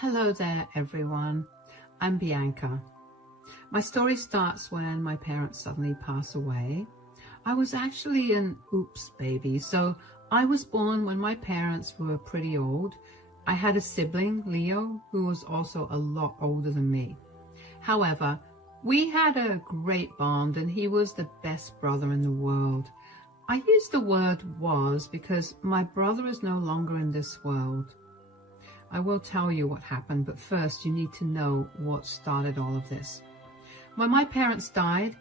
Hello there, everyone. I'm Bianca. My story starts when my parents suddenly pass away. I was actually an oops baby, so I was born when my parents were pretty old. I had a sibling, Leo, who was also a lot older than me. However, we had a great bond and he was the best brother in the world. I use the word was because my brother is no longer in this world. I will tell you what happened, but first you need to know what started all of this. When my parents died,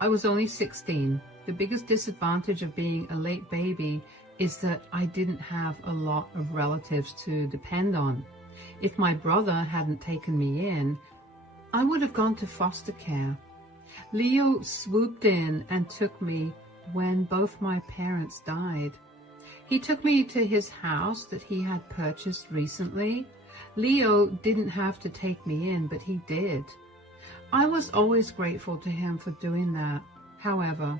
I was only 16. The biggest disadvantage of being a late baby is that I didn't have a lot of relatives to depend on. If my brother hadn't taken me in, I would have gone to foster care. Leo swooped in and took me when both my parents died. He took me to his house that he had purchased recently. Leo didn't have to take me in, but he did. I was always grateful to him for doing that. However,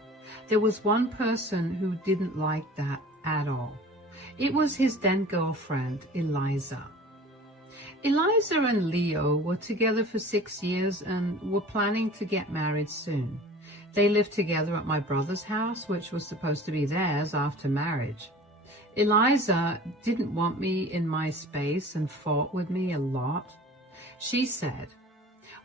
there was one person who didn't like that at all. It was his then girlfriend, Eliza. Eliza and Leo were together for 6 years and were planning to get married soon. They lived together at my brother's house, which was supposed to be theirs after marriage. Eliza didn't want me in my space and fought with me a lot. She said,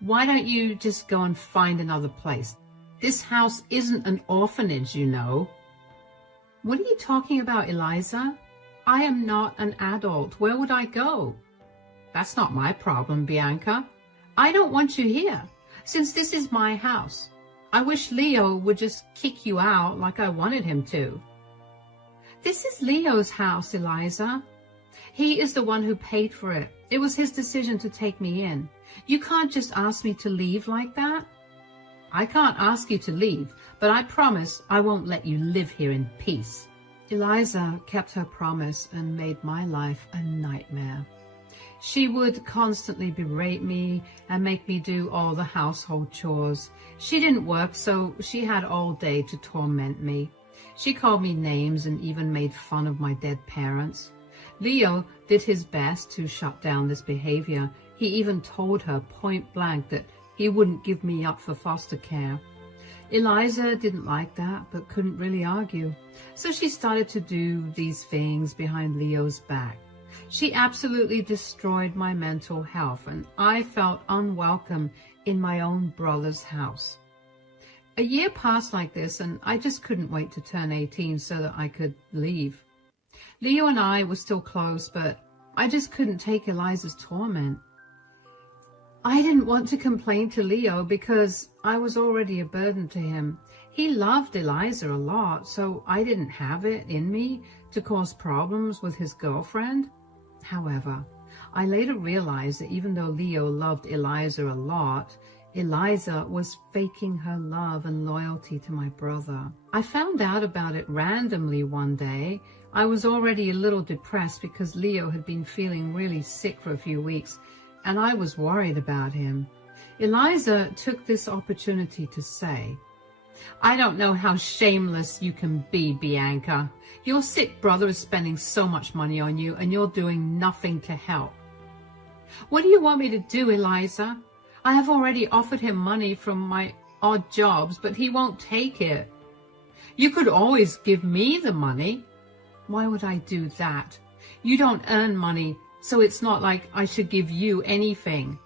"Why don't you just go and find another place? This house isn't an orphanage, you know." "What are you talking about, Eliza? I am not an adult. Where would I go?" "That's not my problem, Bianca. I don't want you here, since this is my house. I wish Leo would just kick you out like I wanted him to." "This is Leo's house, Eliza. He is the one who paid for it. It was his decision to take me in. You can't just ask me to leave like that." "I can't ask you to leave, but I promise I won't let you live here in peace." Eliza kept her promise and made my life a nightmare. She would constantly berate me and make me do all the household chores. She didn't work, so she had all day to torment me. She called me names and even made fun of my dead parents. Leo did his best to shut down this behavior. He even told her point blank that he wouldn't give me up for foster care. Eliza didn't like that, but couldn't really argue. So she started to do these things behind Leo's back. She absolutely destroyed my mental health, and I felt unwelcome in my own brother's house. A year passed like this, and I just couldn't wait to turn 18 so that I could leave. Leo and I were still close, but I just couldn't take Eliza's torment. I didn't want to complain to Leo because I was already a burden to him. He loved Eliza a lot, so I didn't have it in me to cause problems with his girlfriend. However, I later realized that even though Leo loved Eliza a lot, Eliza was faking her love and loyalty to my brother. I found out about it randomly one day. I was already a little depressed because Leo had been feeling really sick for a few weeks, and I was worried about him. Eliza took this opportunity to say, "I don't know how shameless you can be, Bianca. Your sick brother is spending so much money on you, and you're doing nothing to help." "What do you want me to do, Eliza? I have already offered him money from my odd jobs, but he won't take it." "You could always give me the money." "Why would I do that? You don't earn money, so it's not like I should give you anything."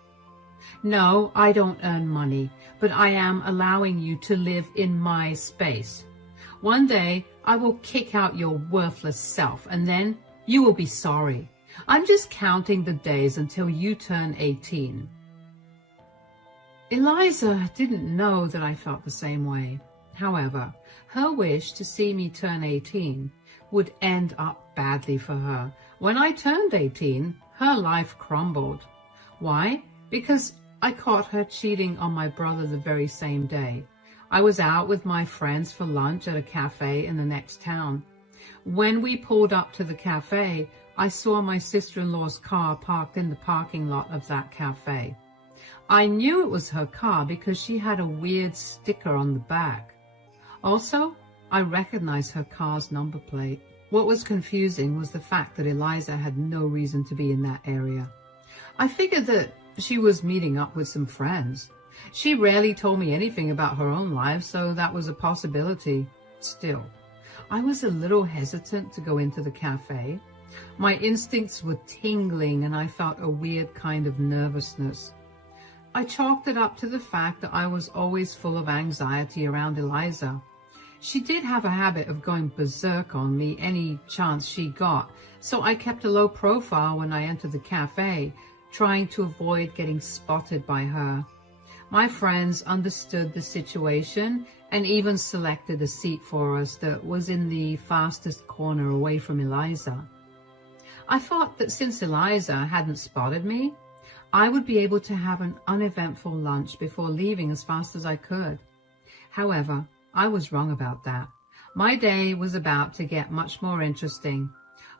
"No, I don't earn money, but I am allowing you to live in my space. One day I will kick out your worthless self, and then you will be sorry. I'm just counting the days until you turn 18. Eliza didn't know that I felt the same way. However, her wish to see me turn 18 would end up badly for her. When I turned 18, her life crumbled. Why? Because I caught her cheating on my brother the very same day. I was out with my friends for lunch at a cafe in the next town. When we pulled up to the cafe, I saw my sister-in-law's car parked in the parking lot of that cafe. I knew it was her car because she had a weird sticker on the back. Also, I recognized her car's number plate. What was confusing was the fact that Eliza had no reason to be in that area. I figured that she was meeting up with some friends. She rarely told me anything about her own life, so that was a possibility. Still, I was a little hesitant to go into the cafe. My instincts were tingling and I felt a weird kind of nervousness. I chalked it up to the fact that I was always full of anxiety around Eliza. She did have a habit of going berserk on me any chance she got, so I kept a low profile when I entered the cafe, trying to avoid getting spotted by her. My friends understood the situation and even selected a seat for us that was in the fastest corner away from Eliza. I thought that since Eliza hadn't spotted me, I would be able to have an uneventful lunch before leaving as fast as I could. However, I was wrong about that. My day was about to get much more interesting.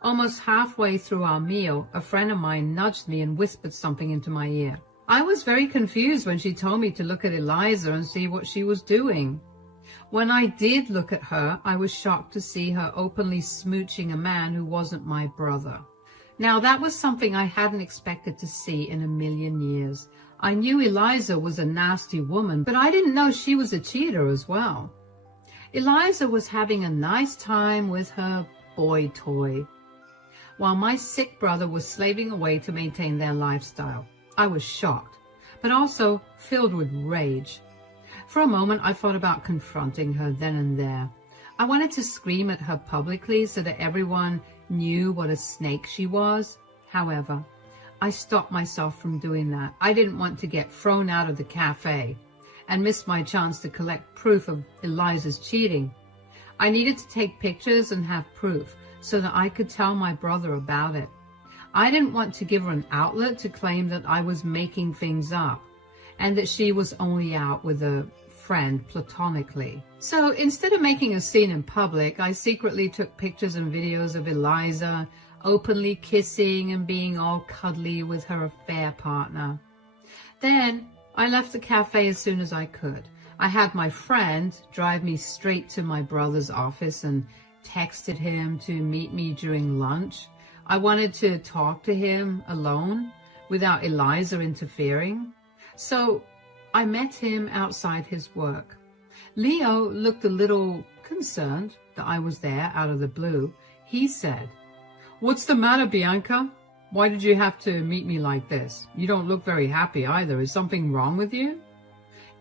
Almost halfway through our meal, a friend of mine nudged me and whispered something into my ear. I was very confused when she told me to look at Eliza and see what she was doing. When I did look at her, I was shocked to see her openly smooching a man who wasn't my brother. Now, that was something I hadn't expected to see in a million years. I knew Eliza was a nasty woman, but I didn't know she was a cheater as well. Eliza was having a nice time with her boy toy, while my sick brother was slaving away to maintain their lifestyle. I was shocked, but also filled with rage. For a moment, I thought about confronting her then and there. I wanted to scream at her publicly so that everyone knew what a snake she was. However, I stopped myself from doing that. I didn't want to get thrown out of the cafe and miss my chance to collect proof of Eliza's cheating. I needed to take pictures and have proof so that I could tell my brother about it. I didn't want to give her an outlet to claim that I was making things up and that she was only out with a friend platonically. So instead of making a scene in public, I secretly took pictures and videos of Eliza openly kissing and being all cuddly with her affair partner. Then I left the cafe as soon as I could. I had my friend drive me straight to my brother's office and texted him to meet me during lunch. I wanted to talk to him alone without Eliza interfering. So I met him outside his work. Leo looked a little concerned that I was there out of the blue. He said, "What's the matter, Bianca? Why did you have to meet me like this? You don't look very happy either. Is something wrong with you?"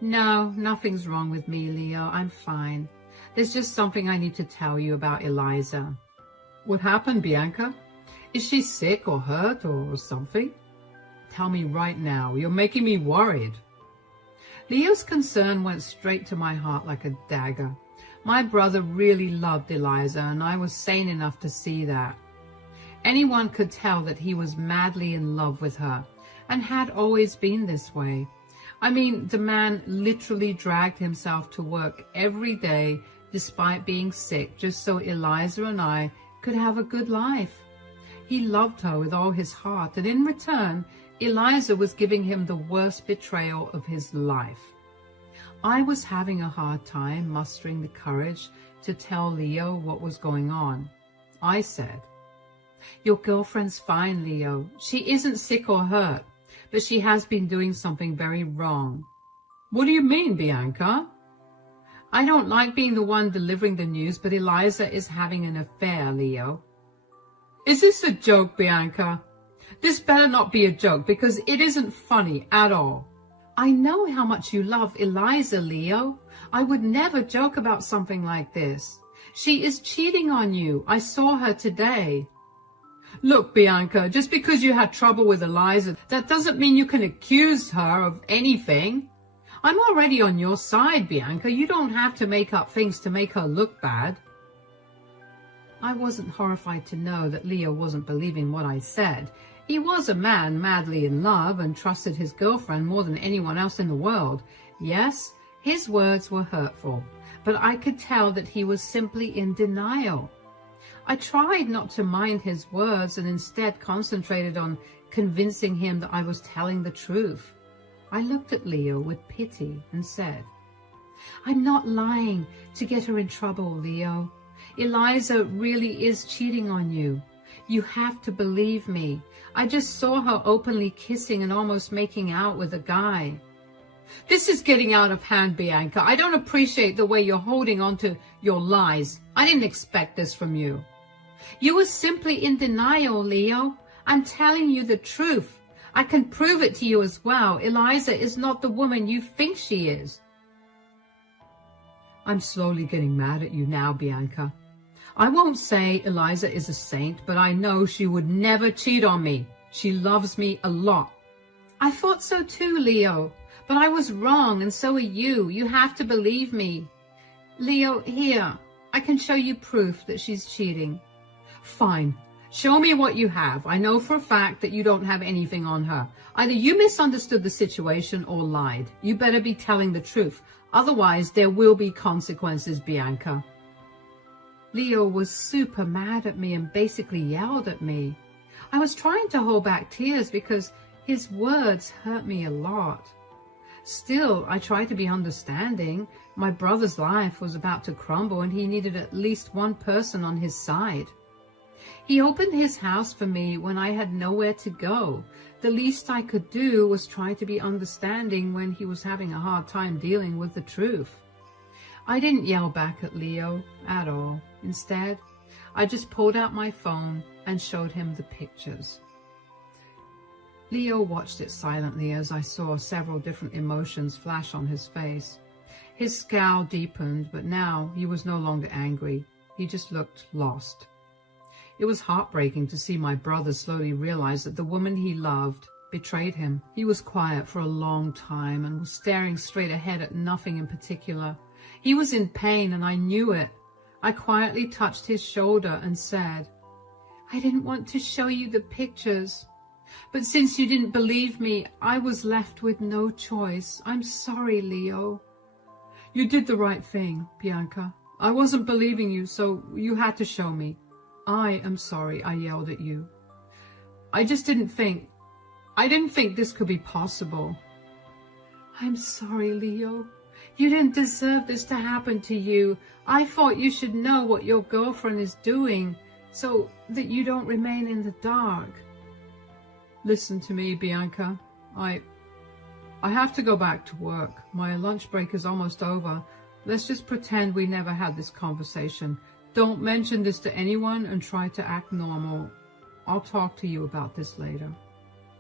"No, nothing's wrong with me, Leo. I'm fine. There's just something I need to tell you about Eliza." "What happened, Bianca? Is she sick or hurt or something? Tell me right now. You're making me worried." Leo's concern went straight to my heart like a dagger. My brother really loved Eliza, and I was sane enough to see that. Anyone could tell that he was madly in love with her, and had always been this way. I mean, the man literally dragged himself to work every day despite being sick, just so Eliza and I could have a good life. He loved her with all his heart, and in return, Eliza was giving him the worst betrayal of his life. I was having a hard time mustering the courage to tell Leo what was going on. I said, "Your girlfriend's fine, Leo. She isn't sick or hurt, but she has been doing something very wrong." "What do you mean, Bianca?" "I don't like being the one delivering the news, but Eliza is having an affair, Leo." "Is this a joke, Bianca? This better not be a joke, because it isn't funny at all." "I know how much you love Eliza, Leo. I would never joke about something like this. She is cheating on you. I saw her today." "Look, Bianca, just because you had trouble with Eliza, that doesn't mean you can accuse her of anything. I'm already on your side, Bianca. You don't have to make up things to make her look bad." I wasn't horrified to know that Leo wasn't believing what I said. He was a man madly in love and trusted his girlfriend more than anyone else in the world. Yes, his words were hurtful, but I could tell that he was simply in denial. I tried not to mind his words and instead concentrated on convincing him that I was telling the truth. I looked at Leo with pity and said, "I'm not lying to get her in trouble, Leo. Eliza really is cheating on you. You have to believe me. I just saw her openly kissing and almost making out with a guy. This is getting out of hand, Bianca. I don't appreciate the way you're holding on to your lies. I didn't expect this from you. You were simply in denial, Leo. I'm telling you the truth. I can prove it to you as well. Eliza is not the woman you think she is. I'm slowly getting mad at you now, Bianca. I won't say Eliza is a saint, but I know she would never cheat on me. She loves me a lot. I thought so too, Leo. But I was wrong, and so are you. You have to believe me. Leo, here. I can show you proof that she's cheating. Fine. Show me what you have. I know for a fact that you don't have anything on her. Either you misunderstood the situation or lied. You better be telling the truth. Otherwise, there will be consequences, Bianca. Leo was super mad at me and basically yelled at me. I was trying to hold back tears because his words hurt me a lot. Still, I tried to be understanding. My brother's life was about to crumble and he needed at least one person on his side. He opened his house for me when I had nowhere to go. The least I could do was try to be understanding when he was having a hard time dealing with the truth. I didn't yell back at Leo at all. Instead, I just pulled out my phone and showed him the pictures. Leo watched it silently as I saw several different emotions flash on his face. His scowl deepened, but now he was no longer angry. He just looked lost. It was heartbreaking to see my brother slowly realize that the woman he loved betrayed him. He was quiet for a long time and was staring straight ahead at nothing in particular. He was in pain and I knew it. I quietly touched his shoulder and said, I didn't want to show you the pictures. But since you didn't believe me, I was left with no choice. I'm sorry, Leo. You did the right thing, Bianca. I wasn't believing you, so you had to show me. I am sorry I yelled at you. I didn't think this could be possible. I'm sorry, Leo. You didn't deserve this to happen to you. I thought you should know what your girlfriend is doing so that you don't remain in the dark. Listen to me, Bianca. I have to go back to work. My lunch break is almost over. Let's just pretend we never had this conversation. Don't mention this to anyone and try to act normal. I'll talk to you about this later.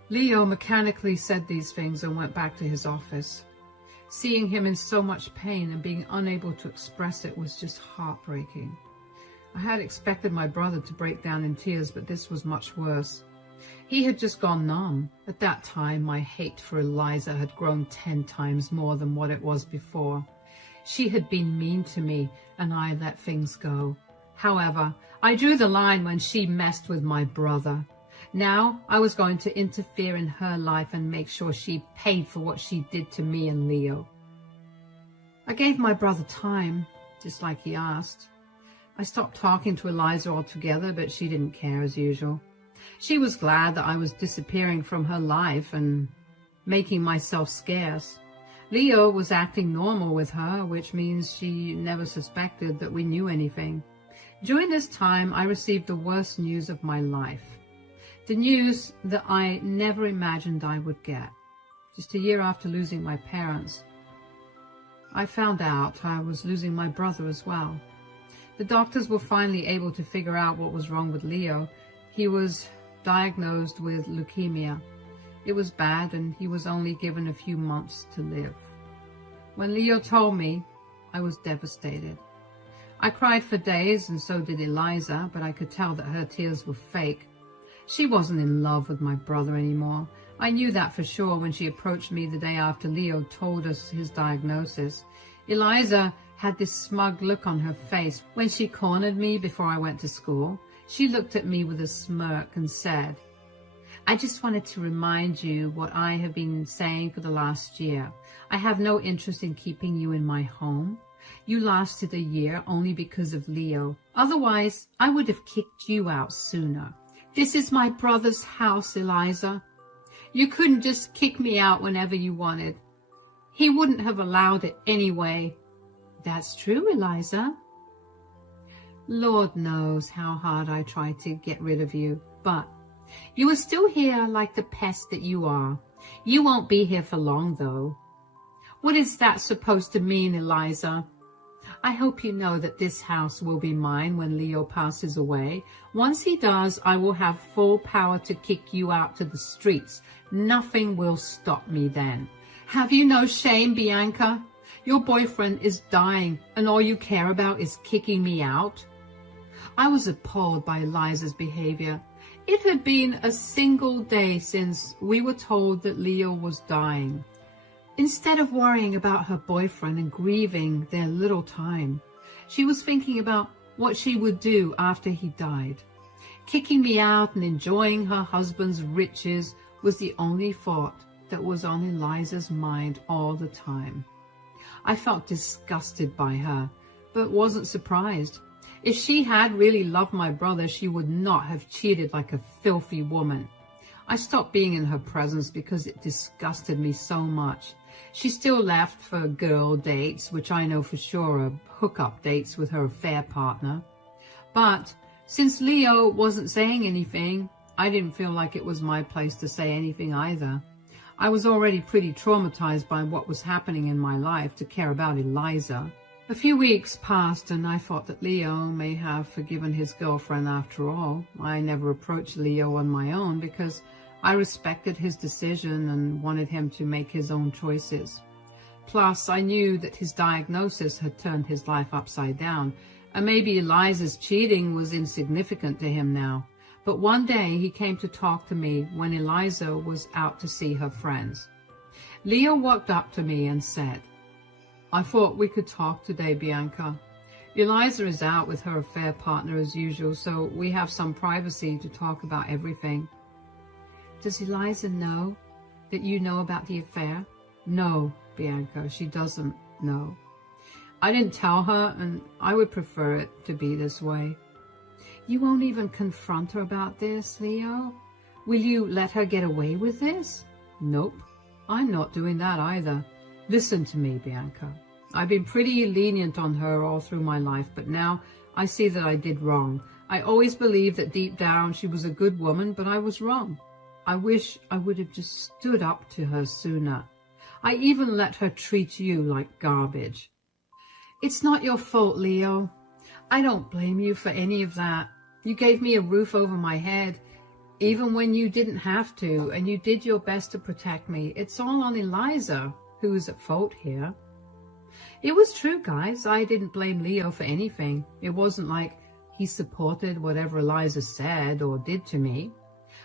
Leo mechanically said these things and went back to his office. Seeing him in so much pain and being unable to express it was just heartbreaking. I had expected my brother to break down in tears, but this was much worse. He had just gone numb. At that time, my hate for Eliza had grown 10 times more than what it was before. She had been mean to me, and I let things go. However, I drew the line when she messed with my brother. Now, I was going to interfere in her life and make sure she paid for what she did to me and Leo. I gave my brother time, just like he asked. I stopped talking to Eliza altogether, but she didn't care as usual. She was glad that I was disappearing from her life and making myself scarce. Leo was acting normal with her, which means she never suspected that we knew anything. During this time, I received the worst news of my life. The news that I never imagined I would get. Just a year after losing my parents, I found out I was losing my brother as well. The doctors were finally able to figure out what was wrong with Leo. He was diagnosed with leukemia. It was bad and he was only given a few months to live. When Leo told me, I was devastated. I cried for days and so did Eliza, but I could tell that her tears were fake. She wasn't in love with my brother anymore. I knew that for sure when she approached me the day after Leo told us his diagnosis. Eliza had this smug look on her face when she cornered me before I went to school. She looked at me with a smirk and said, I just wanted to remind you what I have been saying for the last year. I have no interest in keeping you in my home. You lasted a year only because of Leo. Otherwise, I would have kicked you out sooner. This is my brother's house, Eliza. You couldn't just kick me out whenever you wanted. He wouldn't have allowed it anyway. That's true, Eliza. Lord knows how hard I tried to get rid of you, but you are still here like the pest that you are. You won't be here for long, though. What is that supposed to mean, Eliza? I hope you know that this house will be mine when Leo passes away. Once he does, I will have full power to kick you out to the streets. Nothing will stop me then. Have you no shame, Bianca? Your boyfriend is dying, and all you care about is kicking me out? I was appalled by Eliza's behavior. It had been a single day since we were told that Leo was dying. Instead of worrying about her boyfriend and grieving their little time, she was thinking about what she would do after he died. Kicking me out and enjoying her husband's riches was the only thought that was on Eliza's mind all the time. I felt disgusted by her, but wasn't surprised. If she had really loved my brother, she would not have cheated like a filthy woman. I stopped being in her presence because it disgusted me so much. She still left for girl dates, which I know for sure are hookup dates with her affair partner. But since Leo wasn't saying anything, I didn't feel like it was my place to say anything either. I was already pretty traumatized by what was happening in my life to care about Eliza. A few weeks passed and I thought that Leo may have forgiven his girlfriend after all. I never approached Leo on my own because I respected his decision and wanted him to make his own choices. Plus, I knew that his diagnosis had turned his life upside down, and maybe Eliza's cheating was insignificant to him now. But one day he came to talk to me when Eliza was out to see her friends. Leo walked up to me and said, "I thought we could talk today, Bianca. Eliza is out with her affair partner as usual, so we have some privacy to talk about everything." "Does Eliza know that you know about the affair?" "No, Bianca, she doesn't know. I didn't tell her, and I would prefer it to be this way." "You won't even confront her about this, Leo? Will you let her get away with this?" "Nope, I'm not doing that either. Listen to me, Bianca. I've been pretty lenient on her all through my life, but now I see that I did wrong. I always believed that deep down she was a good woman, but I was wrong. I wish I would have just stood up to her sooner. I even let her treat you like garbage." "It's not your fault, Leo. I don't blame you for any of that. You gave me a roof over my head, even when you didn't have to, and you did your best to protect me. It's all on Eliza, who is at fault here." It was true, guys. I didn't blame Leo for anything. It wasn't like he supported whatever Eliza said or did to me.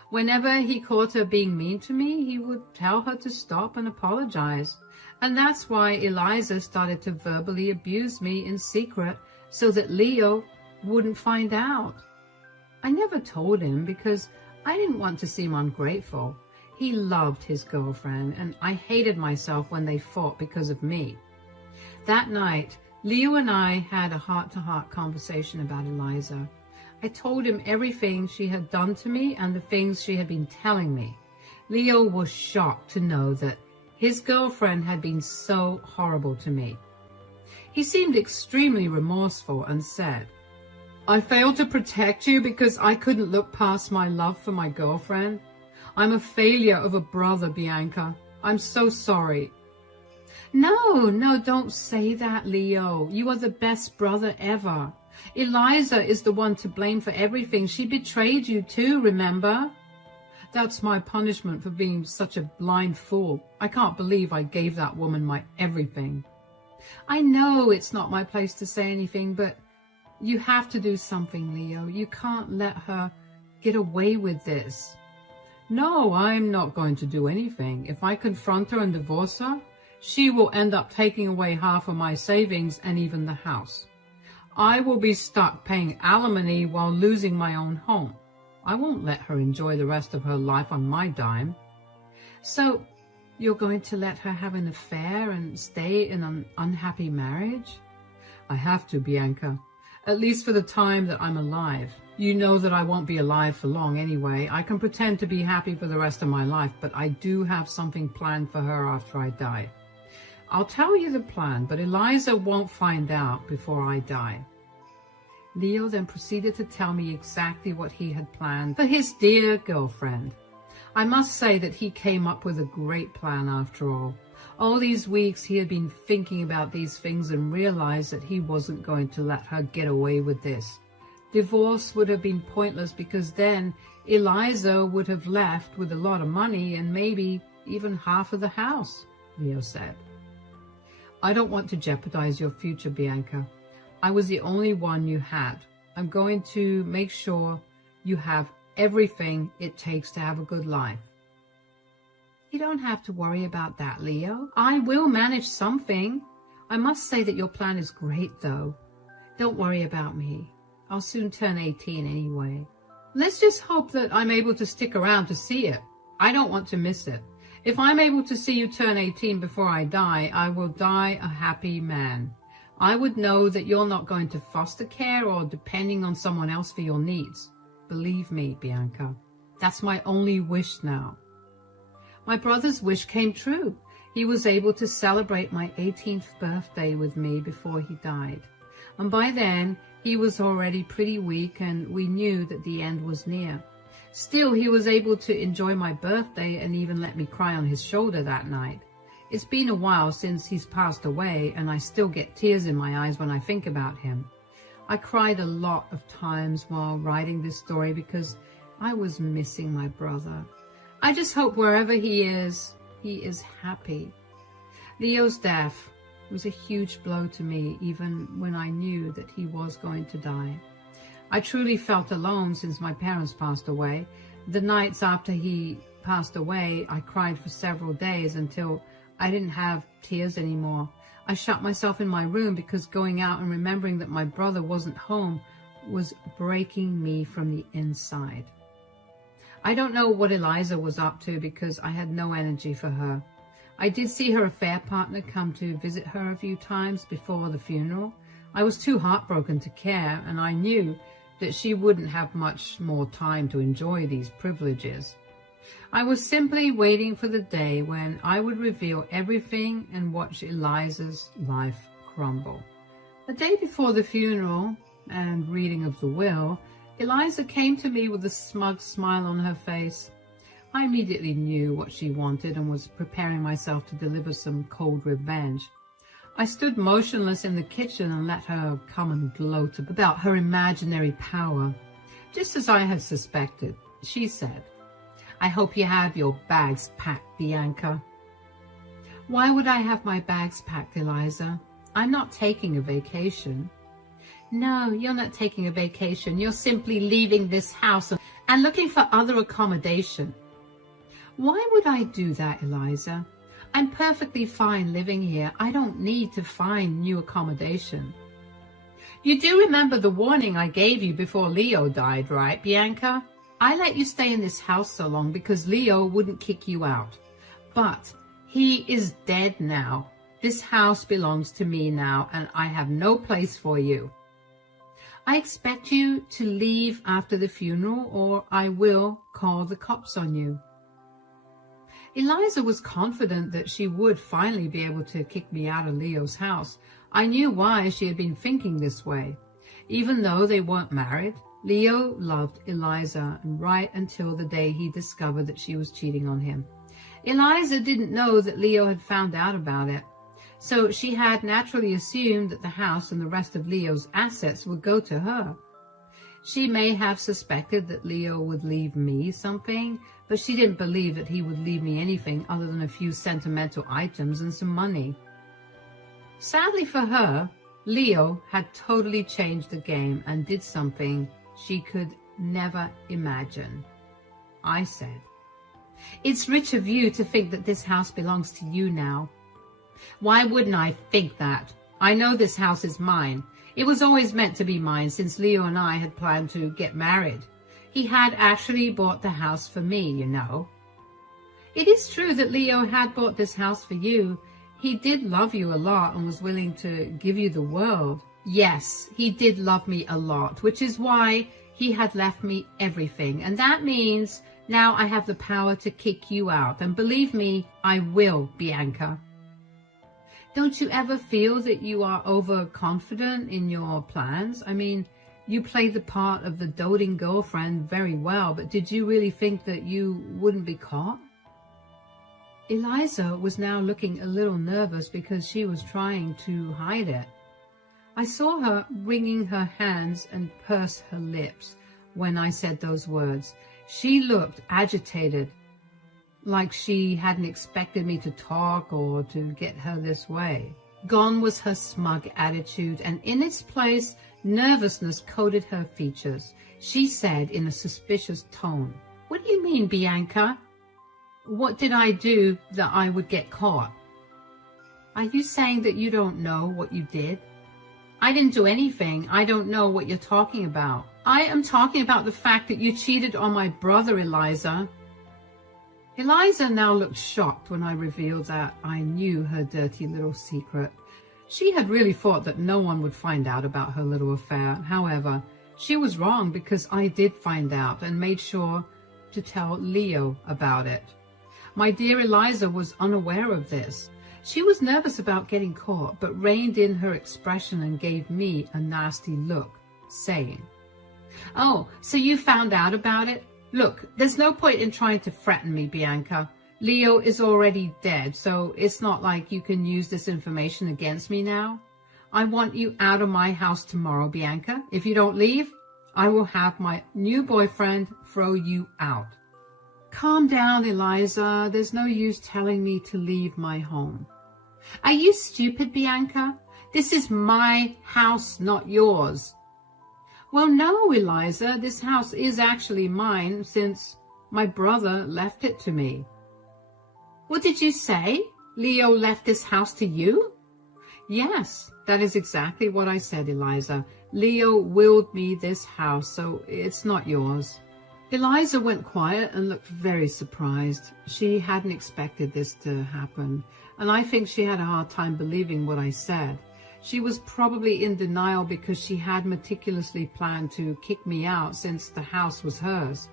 Whenever he caught her being mean to me, he would tell her to stop and apologize. And that's why Eliza started to verbally abuse me in secret so that Leo wouldn't find out. I never told him because I didn't want to seem ungrateful. He loved his girlfriend, and I hated myself when they fought because of me. That night, Leo and I had a heart-to-heart conversation about Eliza. I told him everything she had done to me and the things she had been telling me. Leo was shocked to know that his girlfriend had been so horrible to me. He seemed extremely remorseful and said, "I failed to protect you because I couldn't look past my love for my girlfriend. I'm a failure of a brother, Bianca. I'm so sorry." No, don't say that, Leo. You are the best brother ever. Eliza is the one to blame for everything. She betrayed you too, remember? That's my punishment for being such a blind fool. I can't believe I gave that woman my everything. I know it's not my place to say anything, but you have to do something, Leo. You can't let her get away with this. No, I'm not going to do anything. If I confront her and divorce her, she will end up taking away half of my savings and even the house. I will be stuck paying alimony while losing my own home. I won't let her enjoy the rest of her life on my dime. So, you're going to let her have an affair and stay in an unhappy marriage? I have to, Bianca. At least for the time that I'm alive. You know that I won't be alive for long anyway. I can pretend to be happy for the rest of my life, but I do have something planned for her after I die. I'll tell you the plan, but Eliza won't find out before I die. Leo then proceeded to tell me exactly what he had planned for his dear girlfriend. I must say that he came up with a great plan after all. All these weeks he had been thinking about these things and realized that he wasn't going to let her get away with this. Divorce would have been pointless because then Eliza would have left with a lot of money and maybe even half of the house, Leo said. I don't want to jeopardize your future, Bianca. I was the only one you had. I'm going to make sure you have everything it takes to have a good life. You don't have to worry about that, Leo. I will manage something. I must say that your plan is great, though. Don't worry about me. I'll soon turn 18 anyway. Let's just hope that I'm able to stick around to see it. I don't want to miss it. If I'm able to see you turn 18 before I die, I will die a happy man. I would know that you're not going to foster care or depending on someone else for your needs. Believe me, Bianca, that's my only wish now. My brother's wish came true. He was able to celebrate my 18th birthday with me before he died. And by then, he was already pretty weak and we knew that the end was near. Still, he was able to enjoy my birthday and even let me cry on his shoulder that night. It's been a while since he's passed away and I still get tears in my eyes when I think about him. I cried a lot of times while writing this story because I was missing my brother. I just hope wherever he is happy. Leo's death was a huge blow to me even when I knew that he was going to die. I truly felt alone since my parents passed away. The nights after he passed away, I cried for several days until I didn't have tears anymore. I shut myself in my room because going out and remembering that my brother wasn't home was breaking me from the inside. I don't know what Eliza was up to because I had no energy for her. I did see her affair partner come to visit her a few times before the funeral. I was too heartbroken to care, and I knew that she wouldn't have much more time to enjoy these privileges. I was simply waiting for the day when I would reveal everything and watch Eliza's life crumble. The day before the funeral and reading of the will, Eliza came to me with a smug smile on her face. I immediately knew what she wanted and was preparing myself to deliver some cold revenge. I stood motionless in the kitchen and let her come and gloat about her imaginary power. Just as I had suspected, she said, "I hope you have your bags packed, Bianca." "Why would I have my bags packed, Eliza? I'm not taking a vacation." "No, you're not taking a vacation. You're simply leaving this house and looking for other accommodation." "Why would I do that, Eliza? I'm perfectly fine living here. I don't need to find new accommodation." "You do remember the warning I gave you before Leo died, right, Bianca? I let you stay in this house so long because Leo wouldn't kick you out. But he is dead now. This house belongs to me now, and I have no place for you. I expect you to leave after the funeral or I will call the cops on you." Eliza was confident that she would finally be able to kick me out of Leo's house. I knew why she had been thinking this way. Even though they weren't married, Leo loved Eliza right until the day he discovered that she was cheating on him. Eliza didn't know that Leo had found out about it, so she had naturally assumed that the house and the rest of Leo's assets would go to her. She may have suspected that Leo would leave me something, but she didn't believe that he would leave me anything other than a few sentimental items and some money. Sadly for her, Leo had totally changed the game and did something she could never imagine. I said, "It's rich of you to think that this house belongs to you now." "Why wouldn't I think that? I know this house is mine. It was always meant to be mine since Leo and I had planned to get married. He had actually bought the house for me, you know." "It is true that Leo had bought this house for you. He did love you a lot and was willing to give you the world." "Yes, he did love me a lot, which is why he had left me everything. And that means now I have the power to kick you out. And believe me, I will, Bianca." "Don't you ever feel that you are overconfident in your plans? I mean, You played the part of the doting girlfriend very well, but did you really think that you wouldn't be caught? Eliza was now looking a little nervous because she was trying to hide it. I saw her wringing her hands and purse her lips when I said those words. She looked agitated, like she hadn't expected me to talk or to get her this way. Gone was her smug attitude, and in its place, nervousness coated her features. She said in a suspicious tone, "What do you mean, Bianca? What did I do that I would get caught? Are you saying that you don't know what you did?" "I didn't do anything. I don't know what you're talking about." "I am talking about the fact that you cheated on my brother, Eliza." Eliza now looked shocked when I revealed that I knew her dirty little secret. She had really thought that no one would find out about her little affair. However, she was wrong, because I did find out and made sure to tell Leo about it. My dear Eliza was unaware of this. She was nervous about getting caught, but reined in her expression and gave me a nasty look, saying, "Oh, so you found out about it? Look, there's no point in trying to threaten me, Bianca. Leo is already dead, so it's not like you can use this information against me now. I want you out of my house tomorrow, Bianca. If you don't leave, I will have my new boyfriend throw you out." "Calm down, Eliza. There's no use telling me to leave my home." "Are you stupid, Bianca? This is my house, not yours." "Well, no, Eliza, this house is actually mine since my brother left it to me." "What did you say? Leo left this house to you?" "Yes, that is exactly what I said, Eliza. Leo willed me this house, so it's not yours." Eliza went quiet and looked very surprised. She hadn't expected this to happen, and I think she had a hard time believing what I said. She was probably in denial because she had meticulously planned to kick me out since the house was hers.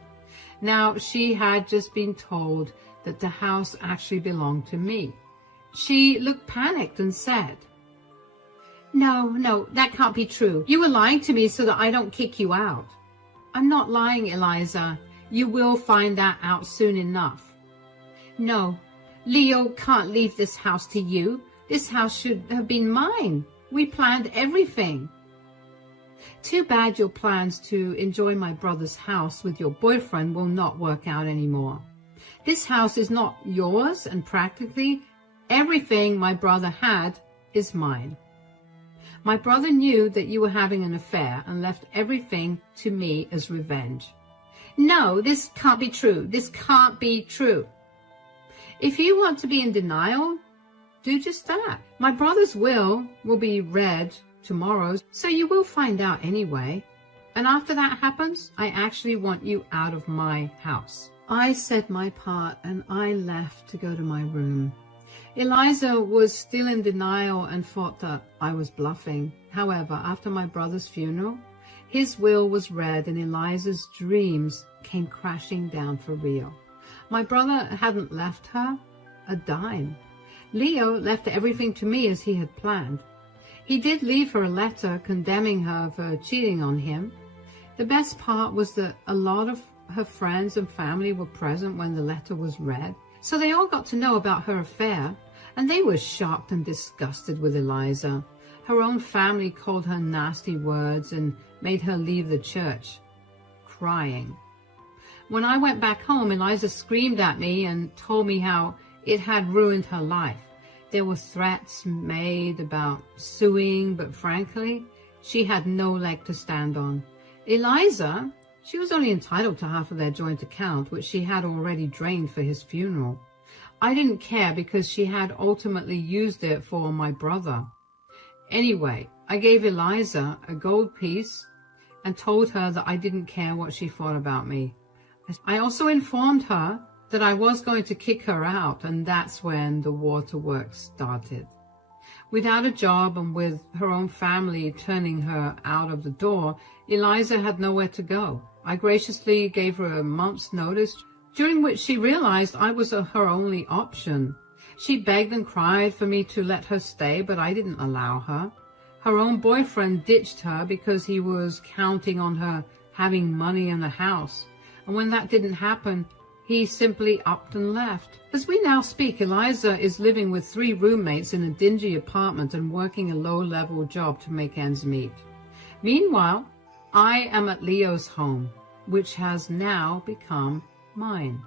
Now she had just been told that the house actually belonged to me. She looked panicked and said, No, that can't be true. You were lying to me so that I don't kick you out." "I'm not lying, Eliza. You will find that out soon enough." "No, Leo can't leave this house to you. This house should have been mine. We planned everything." "Too bad your plans to enjoy my brother's house with your boyfriend will not work out anymore. This house is not yours, and practically everything my brother had is mine. My brother knew that you were having an affair and left everything to me as revenge." "No, this can't be true. This can't be true." "If you want to be in denial, do just that. My brother's will be read tomorrow, so you will find out anyway. And after that happens, I actually want you out of my house." I said my part and I left to go to my room. Eliza was still in denial and thought that I was bluffing. However, after my brother's funeral, his will was read and Eliza's dreams came crashing down for real. My brother hadn't left her a dime. Leo left everything to me as he had planned. He did leave her a letter condemning her for cheating on him. The best part was that a lot of her friends and family were present when the letter was read, so they all got to know about her affair, and they were shocked and disgusted with Eliza. Her own family called her nasty words and made her leave the church, crying. When I went back home, Eliza screamed at me and told me how it had ruined her life. There were threats made about suing, but frankly, she had no leg to stand on. Eliza, she was only entitled to half of their joint account, which she had already drained for his funeral. I didn't care because she had ultimately used it for my brother. Anyway, I gave Eliza a gold piece and told her that I didn't care what she thought about me. I also informed her that I was going to kick her out, and that's when the waterworks started. Without a job and with her own family turning her out of the door, Eliza had nowhere to go. I graciously gave her a month's notice, during which she realized I was her only option. She begged and cried for me to let her stay, but I didn't allow her. Her own boyfriend ditched her because he was counting on her having money in the house. And when that didn't happen, he simply upped and left. As we now speak, Eliza is living with 3 roommates in a dingy apartment and working a low-level job to make ends meet. Meanwhile, I am at Leo's home, which has now become mine.